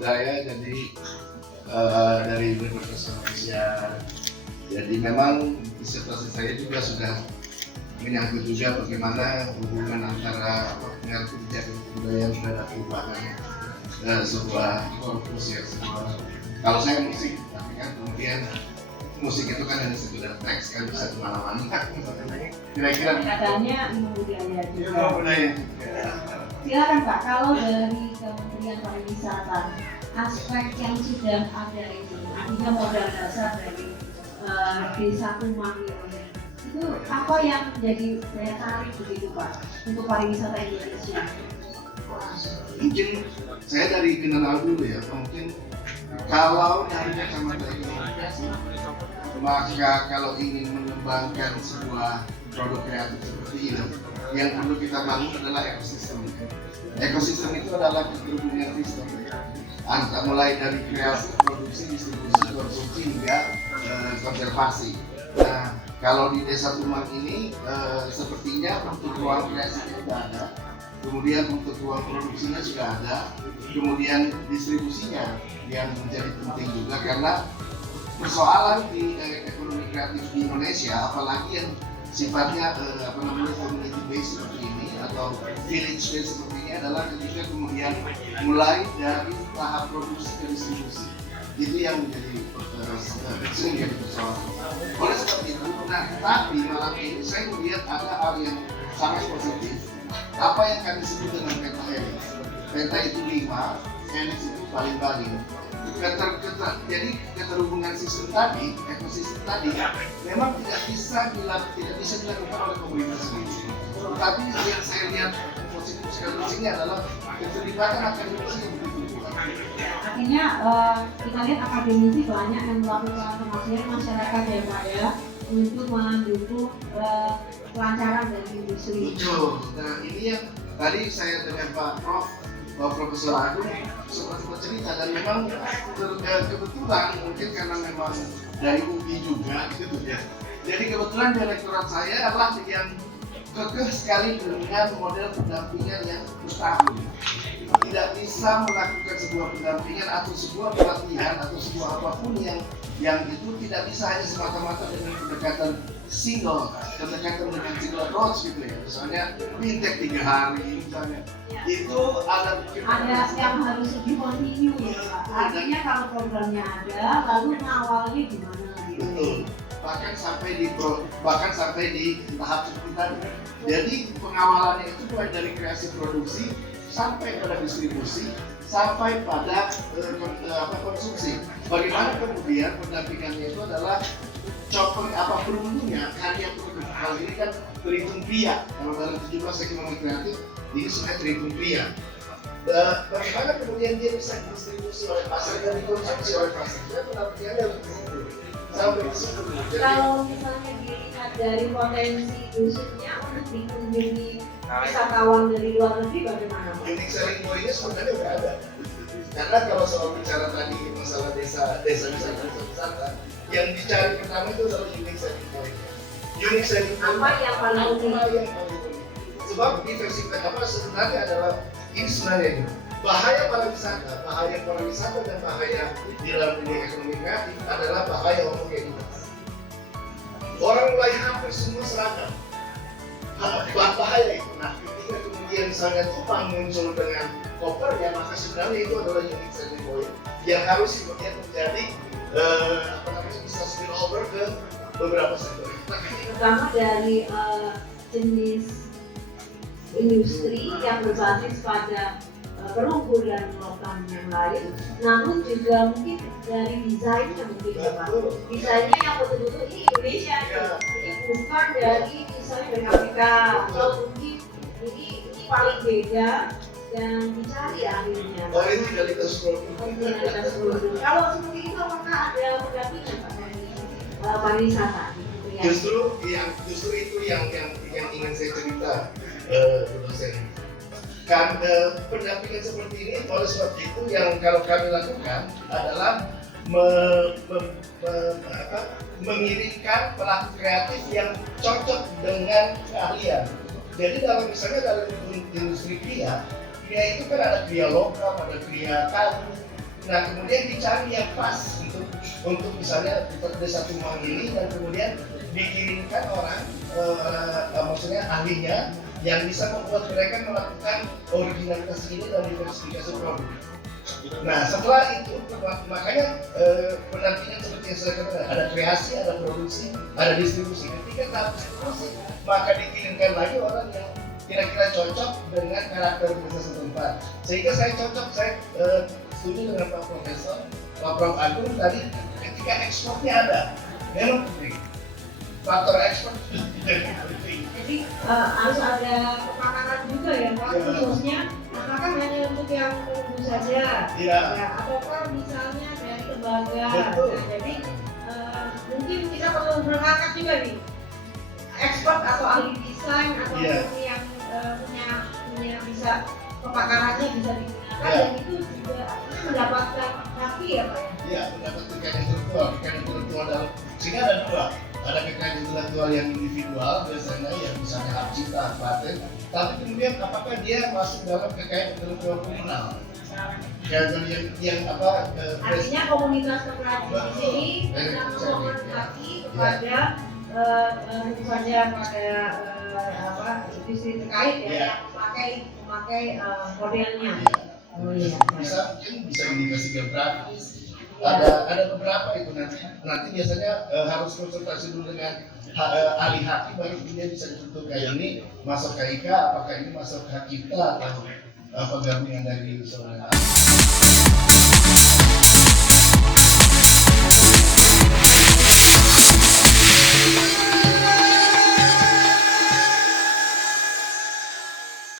Budaya, jadi dari Universitas Indonesia. Jadi memang disertasi saya juga sudah menyangkut juga bagaimana hubungan antara pengaruh kebijakan kebudayaan terhadap perubahan sebuah korpus ya, sebuah. Kalau saya musik, tapi kan kemudian musik itu kan hanya sekedar teks, kan bisa kemana-mana. Kira-kira katanya budaya juga. Ya, budaya juga. Silakan Pak, kalau dari Kementerian Pariwisata, aspek yang sudah ada itu, artinya modal dasar dari desa Tumang ini, itu apa yang jadi daya tarik begitu Pak untuk pariwisata Indonesia? Mungkin saya dari general dulu ya, mungkin kalau dari kacamata ekonomi, maka kalau ingin mengembangkan sebuah produk kreatif seperti ini, yang perlu kita bangun adalah ekosistem. Ekosistem itu adalah keterhubungan sistem, antara mulai dari kreasi, produksi, distribusi, konsumsi hingga konservasi. Nah, kalau di Desa Tumang ini sepertinya untuk ruang kreasinya sudah ada, kemudian untuk ruang produksinya sudah ada, kemudian distribusinya yang menjadi penting juga, karena persoalan di ekonomi kreatif di Indonesia, apalagi yang sifatnya community based seperti ini atau village based seperti ini, adalah ketika kemudian mulai dari tahap produksi ke distribusi, itu yang menjadi sering jadi persoalan. Oleh sebab itu, nah tapi malam ini saya melihat ada hal yang sangat positif, apa yang kami sebut dengan peta Helix. Peta itu 5, Helix itu baling-baling. Jadi keterhubungan sistem tadi, ekosistem tadi, memang tidak bisa dilakukan oleh komunitas sendiri. Tapi yang saya lihat positif sekali di sini adalah keterlibatan akademisi yang begitu kuat. Artinya kita lihat akademisi banyak yang melakukan pengabdian masyarakat ya Pak ya, untuk mendukung kelancaran dari industri. Betul. Nah ini yang tadi saya dengan Pak Profesor Agung sempat cerita, dan memang kebetulan mungkin karena memang dari UI juga gitu ya. Jadi kebetulan direktorat saya adalah yang kekeh sekali dengan model pendampingan yang bertahun. Tidak bisa melakukan sebuah pendampingan atau sebuah pelatihan atau sebuah apapun yang itu tidak bisa hanya semata-mata dengan pendekatan single approach gitu ya. Misalnya fintech 3 hari misalnya. Itu ada yang harus lebih kontinu ya Pak. Artinya kalau programnya ada, lalu mengawalnya gimana gitu. Betul. Bahkan sampai di tahap seperti tadi. Jadi pengawalannya itu mulai dari kreasi produksi sampai pada distribusi sampai pada konsumsi. Bagaimana kemudian pendampingannya itu adalah beruntungnya karya produk. Hal ini kan terhitung pria. Kalau dalam 17 ekonomi kreatif ini sebenarnya terhitung pria. Bagaimana kemudian dia bisa didistribusi oleh pasar dan dikonsumsi oleh pasar? Dia pendampingannya begitu. Sampai di situ. Kalau misalnya dilihat dari potensi industri-nya untuk dikunjungi wisatawan dari luar negeri bagaimana? Unique selling point-nya sebenarnya udah ada. Karena kalau soal bicara tadi masalah desa wisata, yang dicari pertama itu adalah unique selling point. Unique selling point apa yang paling unik? Sebab di versi sebenarnya adalah ini sebenarnya bahaya pariwisata dan bahaya di dalam dunia ekonomi kreatif adalah bahaya homogenitas. Orang mulai hampir semua seragam. Bahaya itu. Nah, ketika kemudian misalnya Tumang muncul dengan kopernya, maka sebenarnya itu adalah unique selling point yang harus kemudian menjadi bisa spill over ke beberapa sektor. Pertama dari jenis industri yang berbasis pada pelumpur dan logam yang lain, namun juga mungkin dari desainnya mungkin ya Pak. Desainnya yang betul-betul ini Indonesia ini bukan dari misalnya dari Afrika atau mungkin ini paling beda dan dicari akhirnya. Originalitas produk. Kalau seperti itu apakah ada pendampingan Pak dari pariwisata? Justru itu yang ingin saya cerita dosen. Kan pendampingan seperti ini, oleh sebab itu yang kalau kami lakukan adalah mengirimkan pelaku kreatif yang cocok dengan keahlian. Jadi dalam industri kria itu kan ada kria lokal, ada kria kayu, Nah kemudian dicari yang pas untuk misalnya desa tumbang ini, dan kemudian dikirimkan orang maksudnya ahlinya yang bisa membuat mereka melakukan originalitas ini dan diversifikasi produk. Nah setelah itu makanya pendampingan seperti yang saya katakan, ada kreasi, ada produksi, ada distribusi. Ketika tahap distribusi maka dikirimkan lagi orang yang kira-kira cocok dengan karakter desa setempat. Sehingga saya setuju dengan Pak Profesor, Pak Prof Agung tadi, ketika ekspornya ada, memang penting. Faktor ekspor jadi penting. Jadi harus ada pemakaran juga ya Pak, khususnya apakah hanya untuk yang perunggu saja, Iya. ya, ataukah misalnya dari lembaga. Betul. Nah, jadi mungkin kita perlu berangkat juga nih, expert atau ahli desain atau Iya. yang punya bisa pemakarannya bisa digunakan, Iya. dan itu juga mendapatkan kaki ya Pak ya. Iya, mendapat kekayaan intelektual dalam, sehingga ada dua. Ada kekayaan intelektual yang individual, biasanya yang misalnya hak cipta, paten, tapi kemudian apakah dia masuk dalam kekayaan intelektual komunal? Yang apa? Artinya komunitas pengrajin di sini Betul. memohon haki kepada tentu saja pada industri terkait ya, Iya. yang memakai modelnya. Iya. Oh iya. Mungkin bisa indikasi geografis. Ada beberapa itu nanti biasanya harus konsultasi dulu dengan ahli haki, baru kemudian bisa ditentukan ini masuk KIK, apakah ini masuk hak kita atau apa gabungan dari seorang ahli.